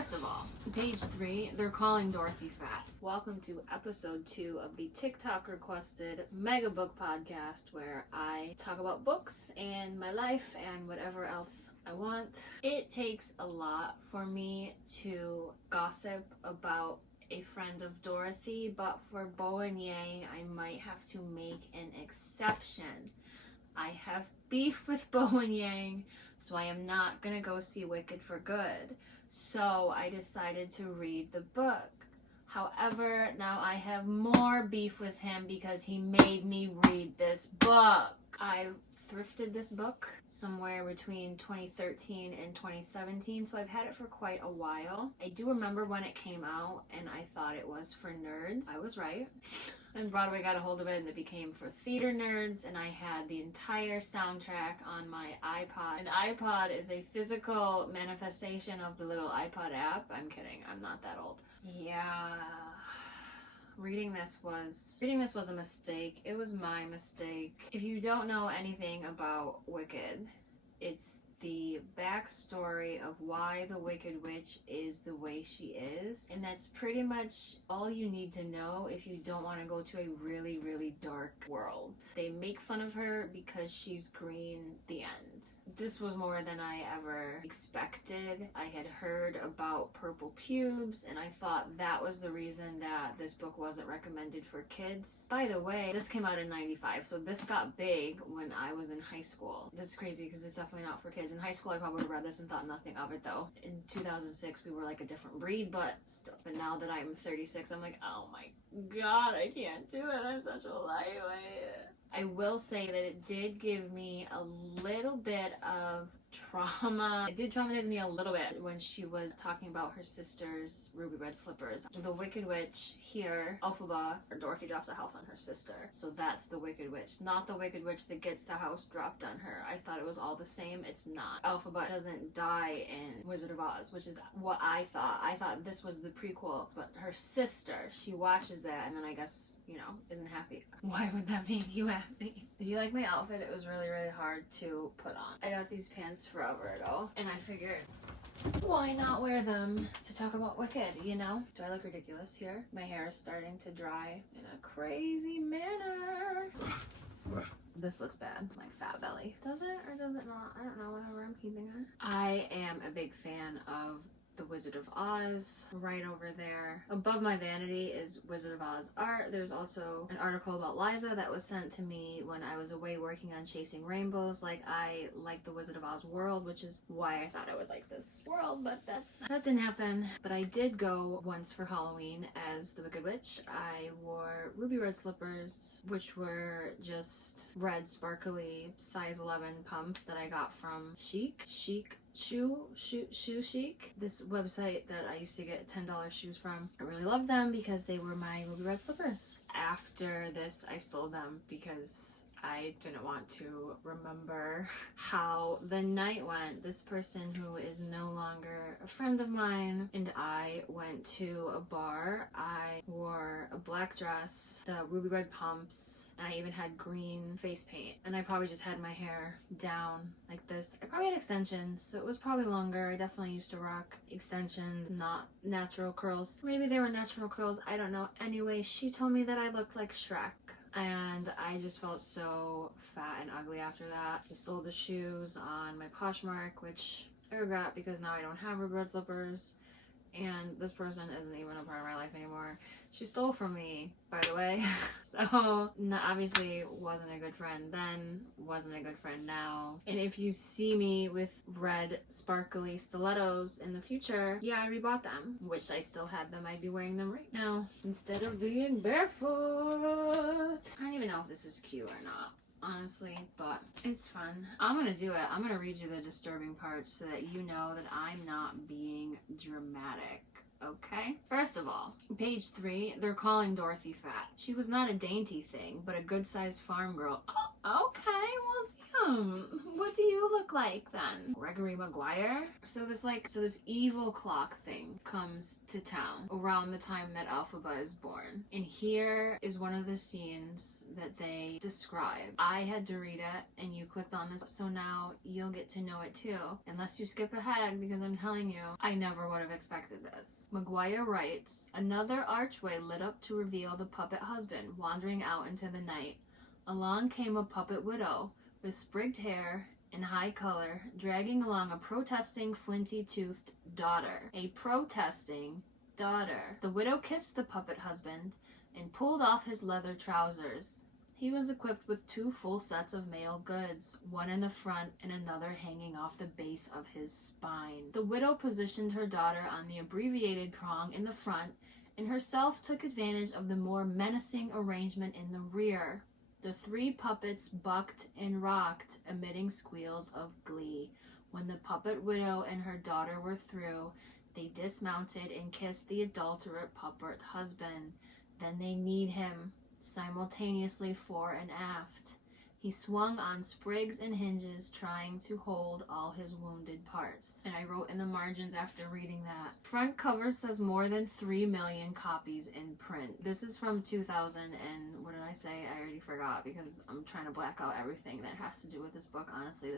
First of all, page 3, they're calling Dorothy fat. Welcome to episode 2 of the TikTok requested MEGabooked Podcast, where I talk about books and my life and whatever else I want. It takes a lot for me to gossip about a friend of Dorothy, but for Bowen Yang, I might have to make an exception. I have beef with Bowen Yang, so I am not gonna go see Wicked for good. So I decided to read the book. However, now I have more beef with him because he made me read this book. I thrifted this book somewhere between 2013 and 2017, so I've had it for quite a while. I do remember when it came out and I thought it was for nerds. I was right. And Broadway got a hold of it and it became for theater nerds, and I had the entire soundtrack on my iPod. An iPod is a physical manifestation of the little iPod app. I'm kidding, I'm not that old. Yeah. Reading this was a mistake. It was my mistake. If you don't know anything about Wicked, it's the backstory of why the Wicked Witch is the way she is. And that's pretty much all you need to know if you don't want to go to a really, really dark world. They make fun of her because she's green, the end. This was more than I ever expected. I had heard about purple pubes, and I thought that was the reason that this book wasn't recommended for kids. By the way, this came out in 95, so this got big when I was in high school. That's crazy because it's definitely not for kids. In high school, I probably read this and thought nothing of it, though. In 2006, we were like a different breed, but still. But now that I'm 36, I'm like, oh my god, I can't do it. I'm such a lightweight. I will say that it did give me a little bit of trauma. It did traumatize me a little bit when she was talking about her sister's ruby red slippers. The Wicked Witch here, Elphaba, or Dorothy drops a house on her sister. So that's the Wicked Witch, not the Wicked Witch that gets the house dropped on her. I thought it was all the same. It's not. Elphaba doesn't die in Wizard of Oz, which is what I thought. I thought this was the prequel, but her sister, she watches that and then I guess, isn't happy. Why would that make you happy? Did you like my outfit? It was really, really hard to put on. I got these pants forever ago, and I figured, why not wear them to talk about Wicked, Do I look ridiculous here? My hair is starting to dry in a crazy manner. This looks bad, my fat belly. Does it or does it not? I don't know, whatever, I'm keeping it. I am a big fan of The Wizard of Oz. Right over there above my vanity is Wizard of Oz art. There's also an article about Liza that was sent to me when I was away working on Chasing Rainbows. Like, I like the Wizard of Oz world, which is why I thought I would like this world, but that didn't happen. But I did go once for Halloween as the Wicked Witch. I wore ruby red slippers, which were just red sparkly size 11 pumps that I got from Chic, Shoe Chic, this website that I used to get $10 shoes from. I really loved them because they were my ruby red slippers. After this, I sold them because I didn't want to remember how the night went. This person who is no longer a friend of mine and I went to a bar. I wore a black dress, the ruby red pumps, and I even had green face paint. And I probably just had my hair down like this. I probably had extensions, so it was probably longer. I definitely used to rock extensions, not natural curls. Maybe they were natural curls, I don't know. Anyway, she told me that I looked like Shrek. And I just felt so fat and ugly after that. I sold the shoes on my Poshmark, which I regret because now I don't have ruby red slippers. And this person isn't even a part of my life anymore. She stole from me, by the way. So, obviously wasn't a good friend then, wasn't a good friend now. And if you see me with red sparkly stilettos in the future, yeah, I rebought them. Wish I still had them. I'd be wearing them right now instead of being barefoot. I don't even know if this is cute or not, honestly, but it's fun. I'm gonna do it. I'm gonna read you the disturbing parts so that you know that I'm not being dramatic. Okay? First of all, page 3, they're calling Dorothy fat. She was not a dainty thing, but a good-sized farm girl. Oh, okay, well, What do you look like then? Gregory Maguire? So this evil clock thing comes to town around the time that Elphaba is born. And here is one of the scenes that they describe. I had to read it and you clicked on this, so now you'll get to know it too. Unless you skip ahead, because I'm telling you, I never would have expected this. Maguire writes, another archway lit up to reveal the puppet husband wandering out into the night. Along came a puppet widow with sprigged hair and high color, dragging along a protesting, flinty-toothed daughter. A protesting daughter. The widow kissed the puppet husband and pulled off his leather trousers. He was equipped with 2 full sets of male goods, one in the front and another hanging off the base of his spine. The widow positioned her daughter on the abbreviated prong in the front, and herself took advantage of the more menacing arrangement in the rear. The 3 puppets bucked and rocked, emitting squeals of glee. When the puppet widow and her daughter were through, they dismounted and kissed the adulterate puppet husband. Then they kneed him simultaneously fore and aft. He swung on sprigs and hinges, trying to hold all his wounded parts. And I wrote in the margins after reading that, front cover says more than 3 million copies in print. This is from 2000 and what did I say? I already forgot because I'm trying to black out everything that has to do with this book, honestly.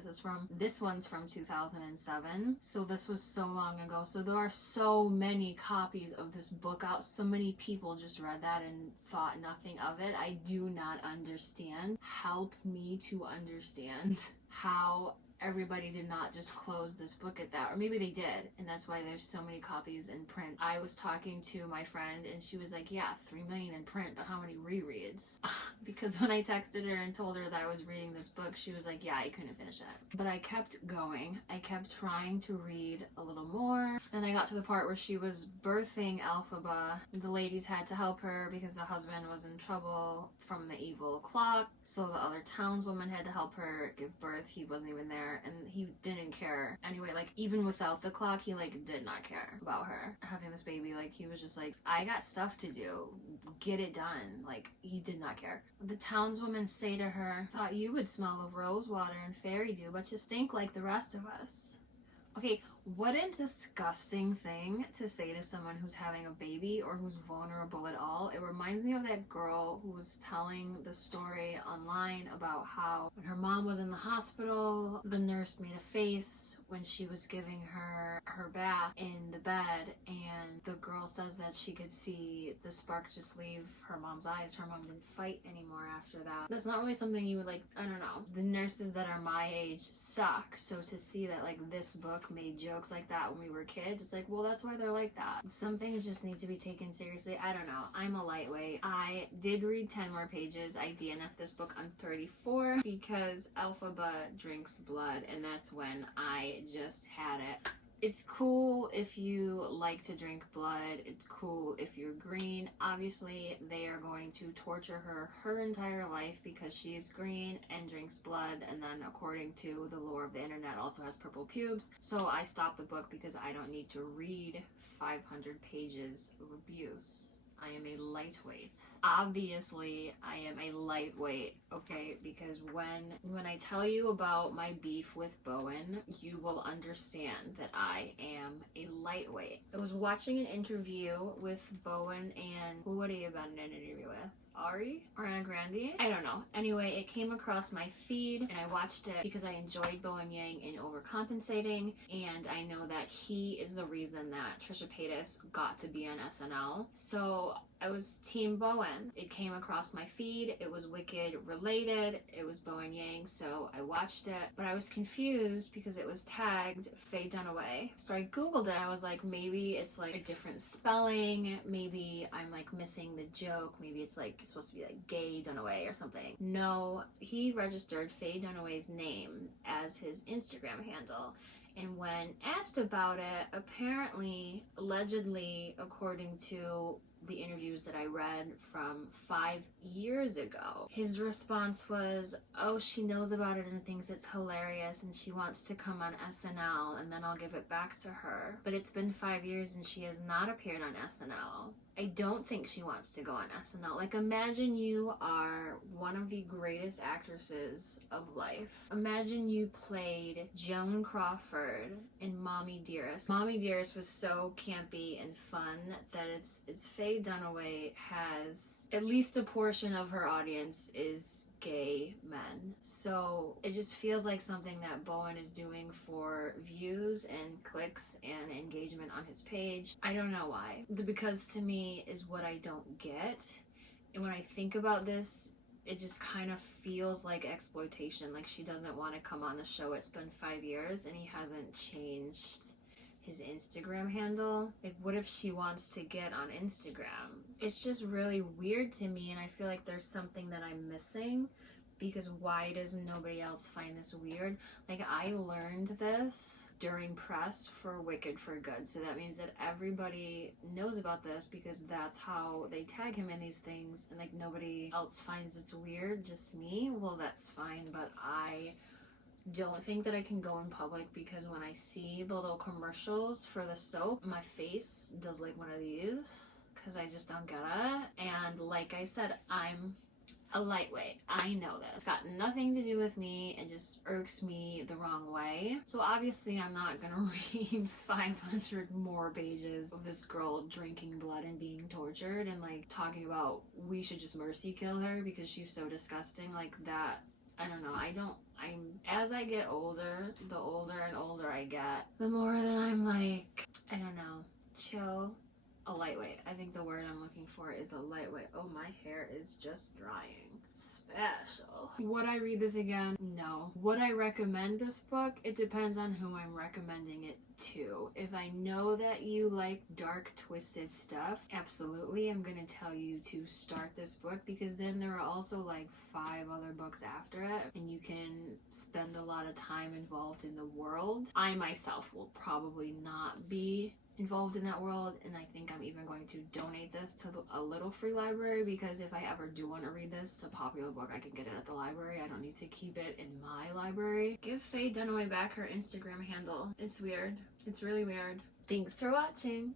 This one's from 2007. So this was so long ago. So there are so many copies of this book out. So many people just read that and thought nothing of it. I do not understand. Help me to understand how everybody did not just close this book at that, or maybe they did, and that's why there's so many copies in print. I was talking to my friend and she was like, yeah, 3 million in print, but how many rereads? Because when I texted her and told her that I was reading this book, she was like, yeah, I couldn't finish it. But I kept going. I kept trying to read a little more, and I got to the part where she was birthing Elphaba. The ladies had to help her because the husband was in trouble from the evil clock, so the other townswoman had to help her give birth. He wasn't even there, and he didn't care. Anyway, even without the clock, he did not care about her having this baby. He was just like, I got stuff to do, get it done. He did not care. The townswomen say to her, thought you would smell of rose water and fairy dew, but you stink like the rest of us. Okay, what a disgusting thing to say to someone who's having a baby or who's vulnerable at all. It reminds me of that girl who was telling the story online about how when her mom was in the hospital, the nurse made a face when she was giving her bath in the bed, and the girl says that she could see the spark just leave her mom's eyes. Her mom didn't fight anymore after that. That's not really something you would I don't know. The nurses that are my age suck, so to see that this book made jokes like that when we were kids, it's well, that's why they're like that. Some things just need to be taken seriously. I don't know. I'm a lightweight. I did read 10 more pages. I DNF'd this book on 34 because Elphaba drinks blood, and that's when I just had it. It's cool if you like to drink blood. It's cool if you're green. Obviously, they are going to torture her entire life because she is green and drinks blood, and then according to the lore of the internet, also has purple pubes. So I stopped the book because I don't need to read 500 pages of abuse. I am a lightweight. Obviously, I am a lightweight, okay? Because when I tell you about my beef with Bowen, you will understand that I am a lightweight. I was watching an interview with Bowen and who would he have been in an interview with? Ari? Ariana Grande? I don't know. Anyway, it came across my feed and I watched it because I enjoyed Bowen Yang in Overcompensating, and I know that he is the reason that Trisha Paytas got to be on SNL. So I was Team Bowen. It came across my feed. It was Wicked related. It was Bowen Yang, so I watched it. But I was confused because it was tagged Faye Dunaway. So I Googled it. I was like, maybe it's a different spelling. Maybe I'm missing the joke. Maybe it's supposed to be Gay Dunaway or something. No, he registered Faye Dunaway's name as his Instagram handle. And when asked about it, apparently, allegedly, according to the interviews that I read from 5 years ago. His response was, oh, she knows about it and thinks it's hilarious and she wants to come on SNL and then I'll give it back to her. But it's been 5 years and she has not appeared on SNL. I don't think she wants to go on SNL. Like, imagine you are one of the greatest actresses of life. Imagine you played Joan Crawford in Mommy Dearest. Mommy Dearest was so campy and fun that it's Faye Dunaway has, at least a portion of her audience is gay men. So it just feels like something that Bowen is doing for views and clicks and engagement on his page. I don't know why. The because to me is what I don't get. And when I think about this, it just kind of feels like exploitation. Like, she doesn't want to come on the show. It's been 5 years and he hasn't changed his Instagram handle. Like, what if she wants to get on Instagram? It's just really weird to me, and I feel like there's something that I'm missing, because why does nobody else find this weird? Like, I learned this during press for Wicked for Good, so that means that everybody knows about this because that's how they tag him in these things, and like nobody else finds it's weird, just me. Well, that's fine, but I don't think that I can go in public because when I see the little commercials for the soap, my face does like one of these because I just don't get it. And like I said, I'm a lightweight. I know this. It's got nothing to do with me. It just irks me the wrong way. So obviously I'm not gonna read 500 more pages of this girl drinking blood and being tortured and like talking about we should just mercy kill her because she's so disgusting. Like that, I don't know. As I get older, the older and older I get, the more that I'm like, I don't know, chill. A lightweight. I think the word I'm looking for is a lightweight. Oh, my hair is just drying. Special. Would I read this again? No. Would I recommend this book? It depends on who I'm recommending it to. If I know that you like dark, twisted stuff, absolutely, I'm gonna tell you to start this book, because then there are also like 5 other books after it, and you can spend a lot of time involved in the world. I myself will probably not be involved in that world, and I think I'm even going to donate this to a little free library, because if I ever do want to read this, it's a popular book, I can get it at the library. I don't need to keep it in my library. Give Faye Dunaway back her Instagram handle. It's weird. It's really weird. Thanks for watching.